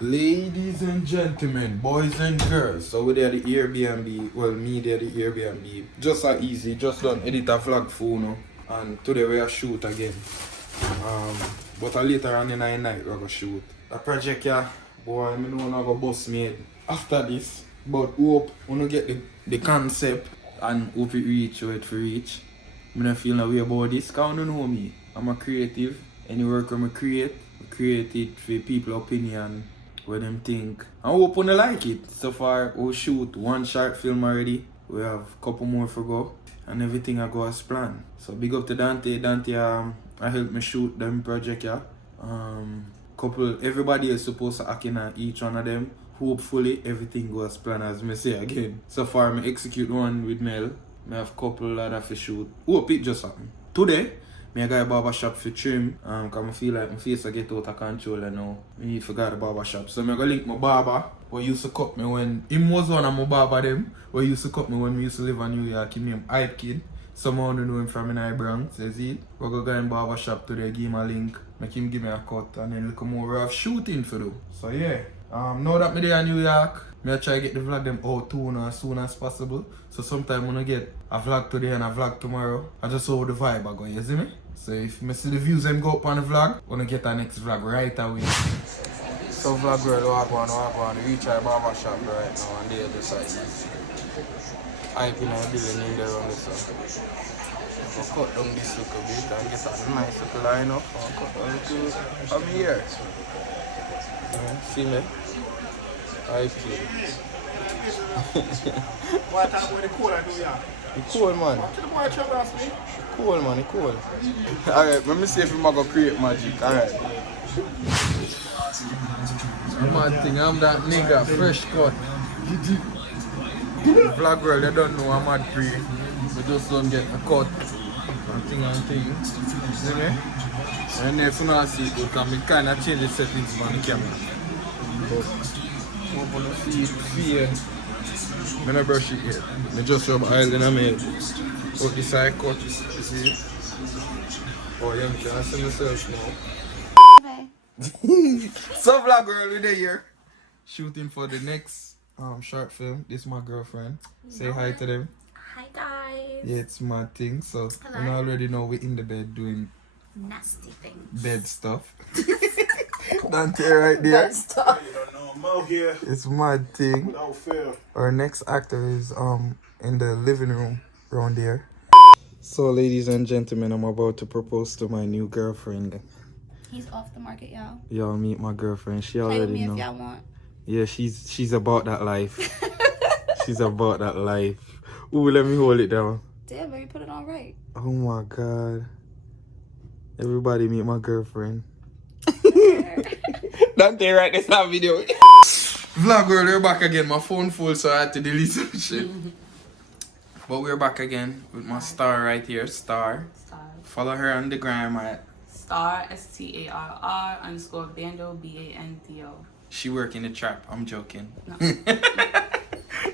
Ladies and gentlemen, boys and girls, so we're there at the Airbnb, well me there at the Airbnb, just so easy, just done edit a vlog for now, and today we are shoot again, but later on in the night we're gonna shoot. A project yeah, boy, I know I'm gonna bust made after this, but hope we gonna get the concept and hope it reach where it reach. I don't feel no way about this, cause you know me, I'm a creative, any work I create it for people's opinion. What them think. I hope you like it. So far, we shoot one short film already. We have a couple more to go. And everything I go as planned. So big up to Dante. Dante I helped me shoot them project, yeah. Everybody is supposed to act in each one of them. Hopefully everything goes as planned, as me say again. So far I execute one with Mel. I have a couple other to shoot. Hope it just happened. Today, I got a barber shop for trim, cause I feel like my face will get out of control and now I need to go to the barber shop. So I'm gonna link my barber who used to cut me when him was one of my barber them, who used to cut me when we used to live in New York. He named Hype Kid. Someone who know him from in Bronx, says it. We're gonna go in barber shop today, give him a link, make him give me a cut and then look more we have shooting for do. So yeah. Now that I'm there in New York, I try to get the vlog them out as soon as possible. So sometime when I get a vlog today and a vlog tomorrow, I just hold the vibe I go, you see me? So if I see the views them go up on the vlog, I'm gonna get our next vlog right away. So vlog girl, walk on, reach our barber shop right now and they're just like hype in our building in there on this side. I'll cut down this little bit and get a nice little line up and cut down little from here. See me? Hype Kid. What time with the cool I do, yeah? It's cool, man. What the boy Trabass me? Cool, man, it's cool. Alright, let me see if I'm gonna create magic. Alright. Man thing, I'm that nigga, fresh cut. Vlog girl, they don't know I'm mad free. We just don't get a cut. And thing. See me? And if you not see it, we can kinda change the settings on the camera. But hope you don't see it fear. I'm not brush it yet. I just rub oil in my head. Put the side cut, you see? Oh yeah, I'm trying to see myself now. Okay. So vlog girl, we're here. Shooting for the next short film. This is my girlfriend. Say hi to them. Hi guys. Yeah, it's my thing. So Hello. you already know we're in the bed doing Nasty things. bed stuff. Dante right there. Bed stuff. You don't know, I'm out here It's my thing. without fear. Our next actor is in the living room around there. So ladies and gentlemen, I'm about to propose to my new girlfriend. He's off the market, y'all. Y'all meet my girlfriend. She Play with already me know. if y'all want. Yeah, she's about that life. She's about that life. Ooh, let me hold it down. Damn, baby, put it on right. Oh my god. Everybody meet my girlfriend. Dante, right? That's not video. Vlog girl, we're back again. My phone full, so I had to delete some shit. But we're back again with my star right here. Star. Follow her on the gram at Star STARR_Bando BANDO. she work in the trap. I'm joking. No.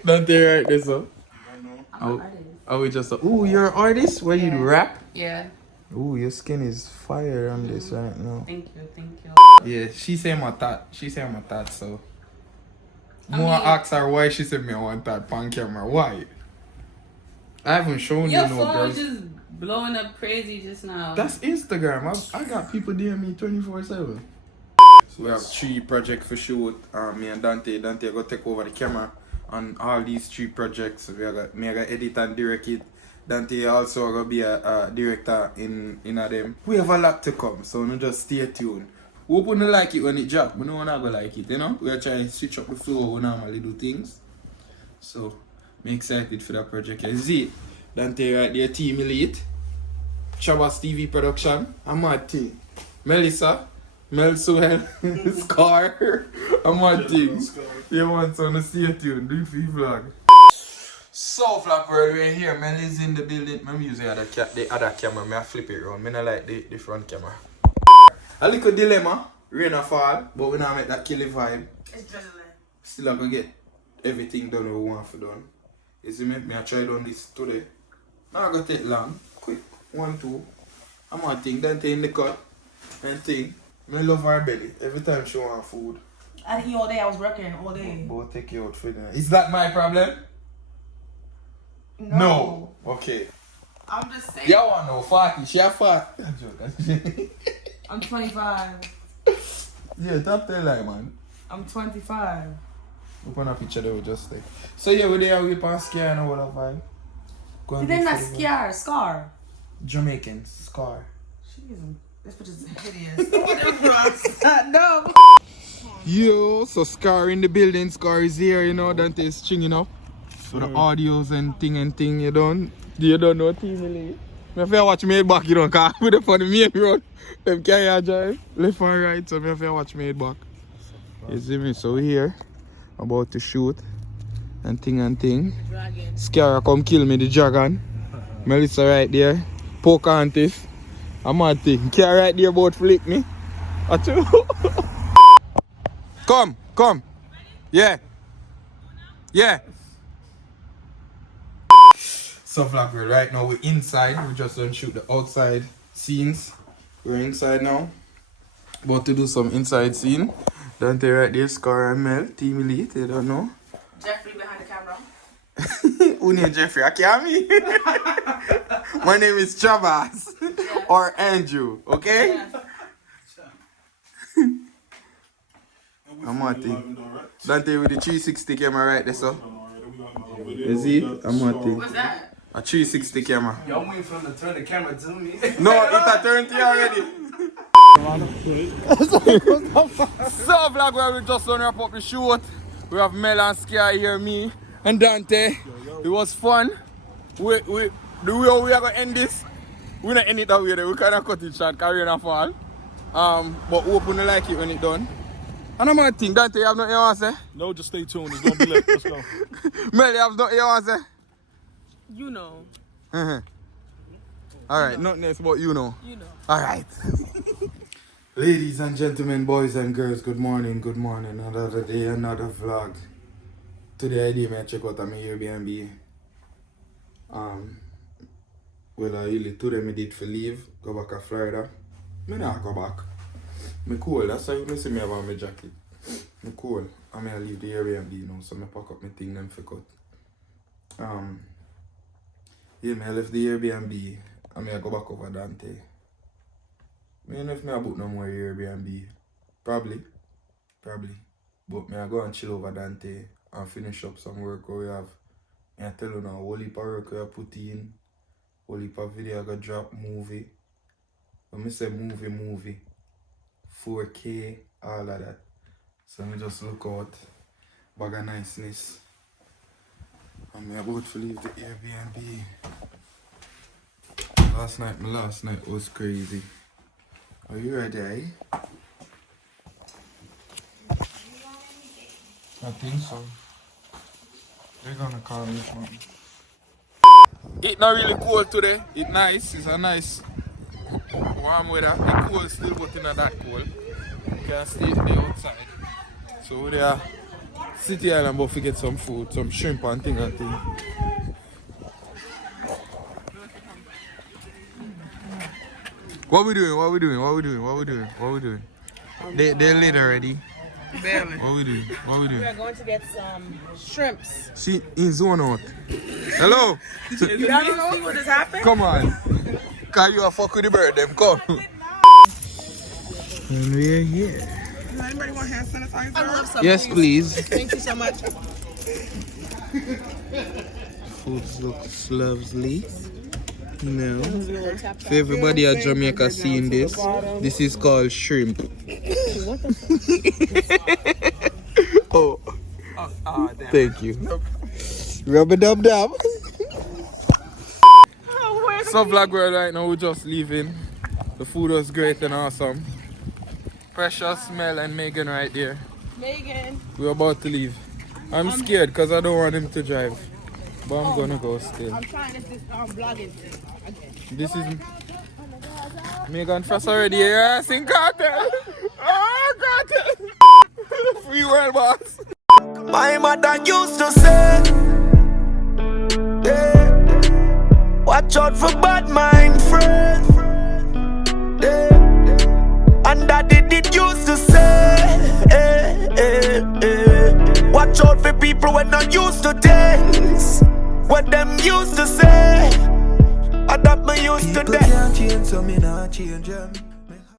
Dante, right? This up. I'm an artist. Oh, we just. Ooh, you're an artist? Where you do rap? Yeah. Ooh, your skin is fire on this right now. Thank you. Yeah, she say my tat. She say my tat, so. I More mean- ask her why she said me I want that on camera. Why? I haven't shown Your you no phone girls. just blowing up crazy just now. That's Instagram. I got people DM me 24/7. So we have 3 projects for shoot. Me and Dante are gonna take over the camera on all these 3 projects. We got me I got edit and direct it. Dante also gonna be a director in them. We have a lot to come, so no just stay tuned. Hope you like it when it drop, but no one gonna like it, you know? We are trying to switch up the flow we normally do things. So I'm excited for that project. You see, Dante right there, team elite. Trabass TV production. I'm mad thing. Melissa, Mel Suel, Scar. I'm mad thing. You want to stay tuned. Do it for your vlog. So vlog world, we're here. Mel is in the building. I'm using the other camera. I flip it around. I don't like the front camera. A little dilemma. Rain or fall, but we not make that killing vibe. It's drizzling. Still I gonna get everything done we want for done. You see me? I try done this today. Not gonna take long. Quick. 1, 2. I'm gonna think. Then take in the cut. And think. I love her belly. Every time she want food. I didn't eat all day. I was working all day. Both take you out for dinner. Is that my problem? No. Okay. I'm just saying. You want no 40. She have 40. I'm 25. Yeah, top the lie, man. I'm 25. Look on a picture they will just take. So yeah, we there we pass scare and all of vibe. Go and Then do that for the vibe. scare, scar. Jamaicans, scar. Jeez, this bitch is hideous. No. Yo, so Scar in the building, Scar is here, you know, Dante's stringing up. So the audios and thing, you don't know team really. I feel watch me head back, you know, cause with the funny main road, them carry drive, left and right, so I feel watch me head back. You see me, so we here, about to shoot, and thing. Dragon. Scar come kill me, the dragon. Melissa right there, Pocahontas. I'm mad thing, Car right there about flick me. Come. Yeah. So vlog, we're right now we're inside. We just don't shoot the outside scenes. We're inside now. About to do some inside scene. Dante right there, Scar and Mel, Team Elite, you don't know. Jeffrey behind the camera. Who named Jeffrey? I can't me. My name is Trabass. Or Andrew, okay? I'm Marty. Dante with the 360 camera right there, so. You see? I'm Marty. What's that? A 360 camera. Yo, I'm waiting for them to turn the camera to me. No, it's a turned to you already. So vlog where we just done wrap up the shoot. We have Mel and Skia here, me and Dante. It was fun. The way we are gonna end this, we're not end it that way. We kinda cut it short, carry on fall. But hope you like it when it's done. And I'm gonna think, Dante, you have nothing you want to say? No, just stay tuned. It's gonna be lit. Let's go. Mel, you have nothing you want to say? You know. Alright, nothing else but you know. You know. Alright. Ladies and gentlemen, boys and girls, good morning. Another day, another vlog. Today I did check out my Airbnb. Well, I really today I did for leave, go back to Florida. I not go back. I'm cool, that's why you see me about my jacket. I'm cool. I'm gonna leave the Airbnb now, so I pack up my thing and for cut. Yeah, I left the Airbnb. I'm gonna go back over Dante. I don't know if I book no more Airbnb. Probably. But I go and chill over Dante and finish up some work we have. I tell you now, whole heap of work we put in. Whole heap of video I go drop movie. When I say movie. 4K, all of that. So I just look out. Bag of niceness. I'm about to leave the Airbnb. Last night was crazy. Are you ready? I think so. They're gonna call me from. It's not really cold today. It's nice. It's a nice warm weather. It's cold still, but not that cold. You can stay outside. So we're there. City Island, but we get some food, some shrimp and thing. What we doing? They're late already. Barely. What we doing? We are going to get some shrimps. She in zone out. Hello? You don't know what has happened? Come on. Can you fuck with the bird them? Come. And we're here. Anybody want hand sanitizer? I love some. Yes, please. Thank you so much. Food looks lovely. No. For everybody at Jamaica seeing this is called shrimp. Oh. Thank you. Rub-a-dub-dub. So vlog world right now, we're just leaving. The food was great and awesome. Precious, Mel and Megan right there. Megan. We're about to leave. I'm scared because I don't want him to drive. But I'm gonna go still. I'm trying this vlogging thing again. This is Megan Frost already here. Sing cartel. Oh, cartel. Free world boss. My mother used to say, yeah, watch out for bad mind friends. Yeah. And daddy did used to say, Watch out for people when not used to things. What them used to say, adapt me used to People that. can't change, so me not change them.